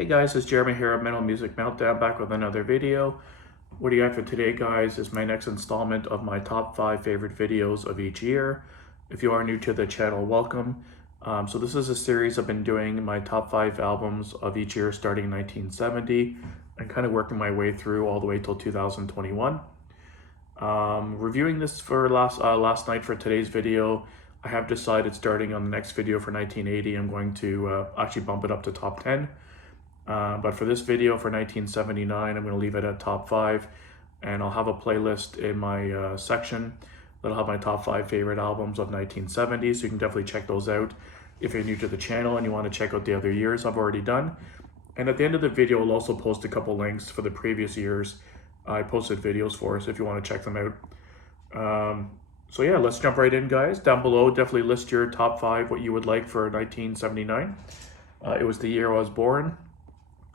Hey guys, it's Jeremy here at Metal Music Meltdown, back with another video. What do you have for today, guys, is my next installment of my top 5 favorite videos of each year. If you are new to the channel, welcome. So this is a series I've been doing my top 5 albums of each year starting in 1970 and kind of working my way through all the way till 2021. Reviewing this for last night for today's video. I have decided starting on the next video for 1980, I'm going to actually bump it up to top 10. But for this video for 1979, I'm going to leave it at top 5, and I'll have a playlist in my section that'll have my top 5 favorite albums of 1970, so you can definitely check those out if you're new to the channel and you want to check out the other years I've already done. And at the end of the video, I'll also post a couple links for the previous years I posted videos for, so if you want to check them out. So yeah, let's jump right in, guys. Down below, definitely list your top 5, what you would like for 1979. It was the year I was born.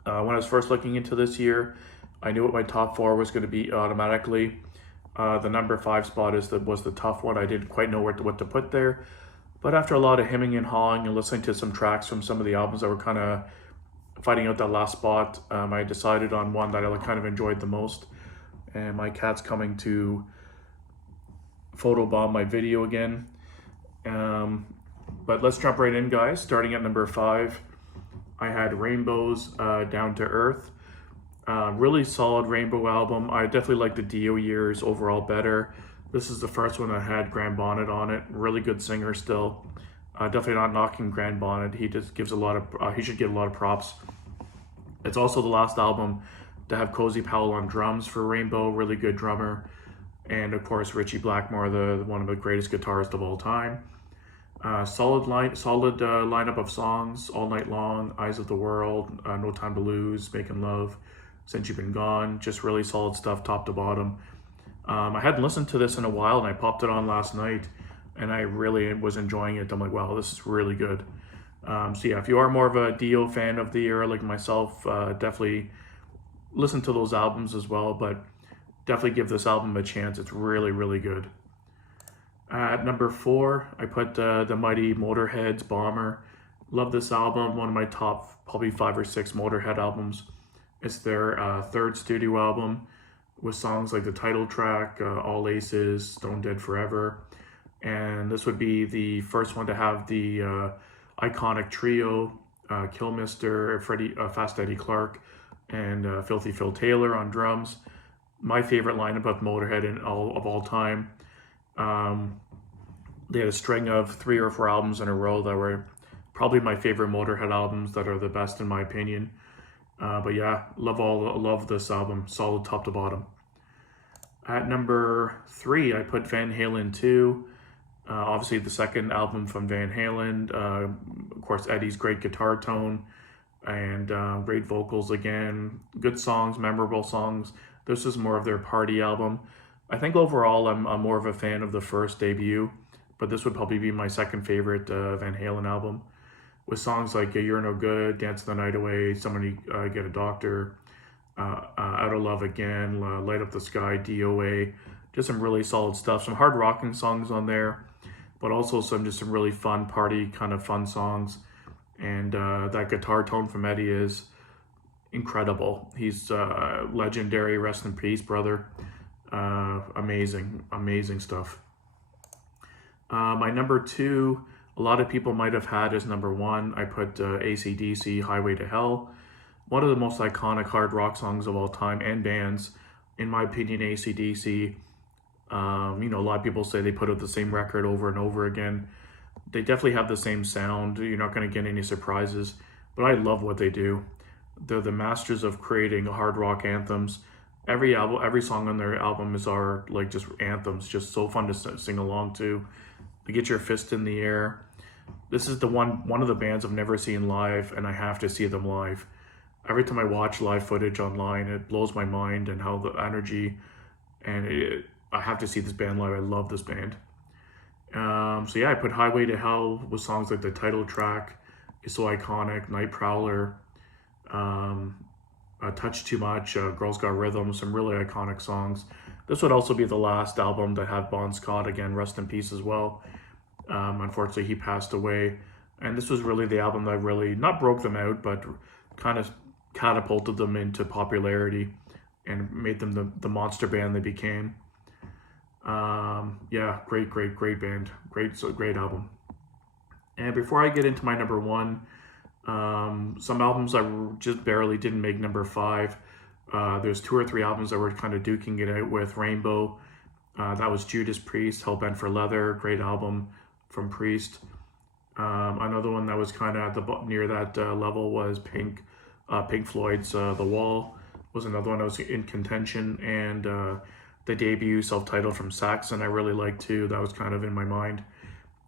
When I was first looking into this year, I knew what my top 4 was going to be automatically. The number 5 spot was the tough one. I didn't quite know what to put there. But after a lot of hemming and hawing and listening to some tracks from some of the albums that were kind of fighting out that last spot, I decided on one that I kind of enjoyed the most. And my cat's coming to photobomb my video again. But let's jump right in, guys. Starting at number 5. I had Rainbow's Down to Earth. Really solid Rainbow album. I definitely like the Dio years overall better. This is the first one that had Graham Bonnet on it. Really good singer still. Definitely not knocking Graham Bonnet. He just gives a lot of, he should get a lot of props. It's also the last album to have Cozy Powell on drums for Rainbow. Really good drummer. And of course, Ritchie Blackmore, one of the greatest guitarists of all time. Solid lineup of songs: All Night Long, Eyes of the World, No Time to Lose, Making Love, Since You've Been Gone. Just really solid stuff top to bottom. I hadn't listened to this in a while, and I popped it on last night, and I really was enjoying it. I'm like, wow, this is really good. So yeah, if you are more of a Dio fan of the era like myself, definitely listen to those albums as well, but definitely give this album a chance. It's really, really good. At number 4, I put the mighty Motorhead's Bomber. Love this album, one of my top probably 5 or 6 Motorhead albums. It's their 3rd studio album with songs like the title track, All Aces, Stone Dead Forever. And this would be the first one to have the iconic trio, Kilmister, Fast Eddie Clarke, and Filthy Phil Taylor on drums. My favorite lineup of Motorhead of all time. They had a string of 3 or 4 albums in a row that were probably my favorite Motorhead albums that are the best in my opinion. But yeah, love this album, solid top to bottom. At number 3, I put Van Halen 2. Obviously the second album from Van Halen. Of course, Eddie's great guitar tone and great vocals again. Good songs, memorable songs. This is more of their party album. I think overall I'm more of a fan of the first debut, but this would probably be my second favorite Van Halen album, with songs like You're No Good, Dance the Night Away, Somebody Get a Doctor, Out of Love Again, Light Up the Sky, DOA. Just some really solid stuff. Some hard rocking songs on there, but also some really fun party kind of fun songs. And that guitar tone from Eddie is incredible. He's legendary. Rest in peace, brother. Amazing stuff. My number 2, a lot of people might have had as number 1. I put AC/DC, Highway to Hell. One of the most iconic hard rock songs of all time, and bands. In my opinion, AC/DC, a lot of people say they put out the same record over and over again. They definitely have the same sound. You're not going to get any surprises, but I love what they do. They're the masters of creating hard rock anthems. Every song on their album are like just anthems, just so fun to sing along to. To get your fist in the air. This is the one of the bands I've never seen live, and I have to see them live. Every time I watch live footage online, it blows my mind and how the energy, and I have to see this band live. I love this band. So yeah, I put Highway to Hell with songs like the title track, is so iconic, Night Prowler, Touch Too Much, Girls Got Rhythm, some really iconic songs. This would also be the last album to have Bon Scott, again, rest in peace as well. Unfortunately, he passed away. And this was really the album that really, not broke them out, but kind of catapulted them into popularity and made them the monster band they became. Yeah, great band, great album. And before I get into my number one, some albums I just barely didn't make number five. There's 2 or 3 albums that were kind of duking it out with. Rainbow, that was Judas Priest, Hellbent for Leather, great album from Priest. Another one that was kind of at the near that level was Pink Floyd's The Wall was another one that was in contention, and the debut self-titled from Saxon I really liked too. That was kind of in my mind.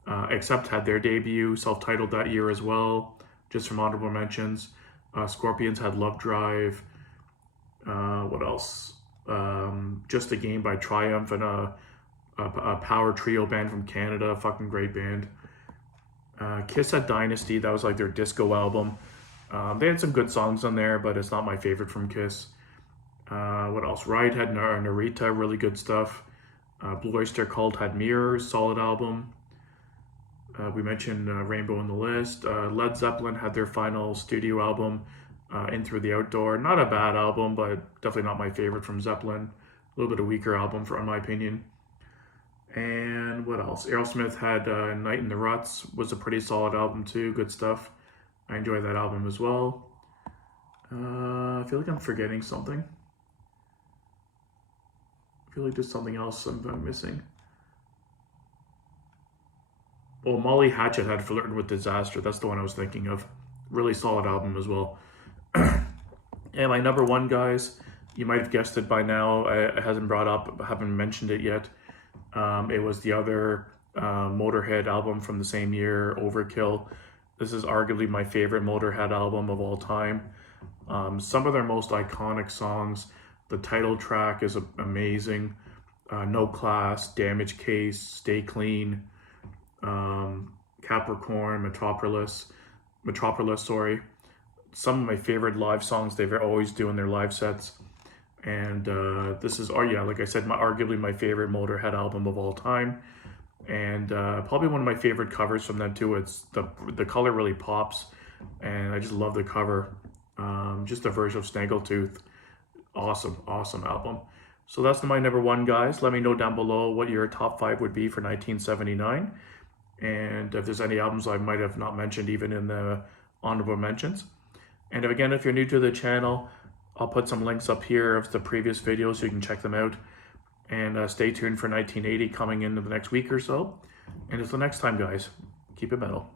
Accept had their debut self-titled that year as well, just from honorable mentions. Scorpions had Love Drive. What else? Just a Game by Triumph, and a power trio band from Canada, fucking great band. Kiss had Dynasty, that was like their disco album. They had some good songs on there, but it's not my favorite from Kiss. What else? Ride had Narita, really good stuff. Blue Oyster Cult had Mirrors, solid album. We mentioned Rainbow on the list. Led Zeppelin had their final studio album, In Through the Outdoor. Not a bad album, but definitely not my favorite from Zeppelin. A little bit a weaker album, in my opinion. And what else? Aerosmith had Night in the Ruts, was a pretty solid album too, good stuff. I enjoyed that album as well. I feel like I'm forgetting something. I feel like there's something else I'm missing. Oh, Molly Hatchet had Flirting with Disaster. That's the one I was thinking of. Really solid album as well. And my number one, guys, you might have guessed it by now. It hasn't brought up, I haven't mentioned it yet. It was the other Motorhead album from the same year, Overkill. This is arguably my favorite Motorhead album of all time. Some of their most iconic songs. The title track is amazing. No Class, Damage Case, Stay Clean, Capricorn, Metropolis, sorry. Some of my favorite live songs they've always do in their live sets. And this is, like I said, arguably my favorite Motorhead album of all time. And probably one of my favorite covers from them too. It's the color really pops, and I just love the cover. Just a version of Snaggletooth. Awesome album. So that's my number one, guys. Let me know down below what your top 5 would be for 1979. And if there's any albums I might have not mentioned even in the honorable mentions. And if you're new to the channel, I'll put some links up here of the previous videos so you can check them out. And stay tuned for 1980 coming in the next week or so. And until next time, guys, keep it metal.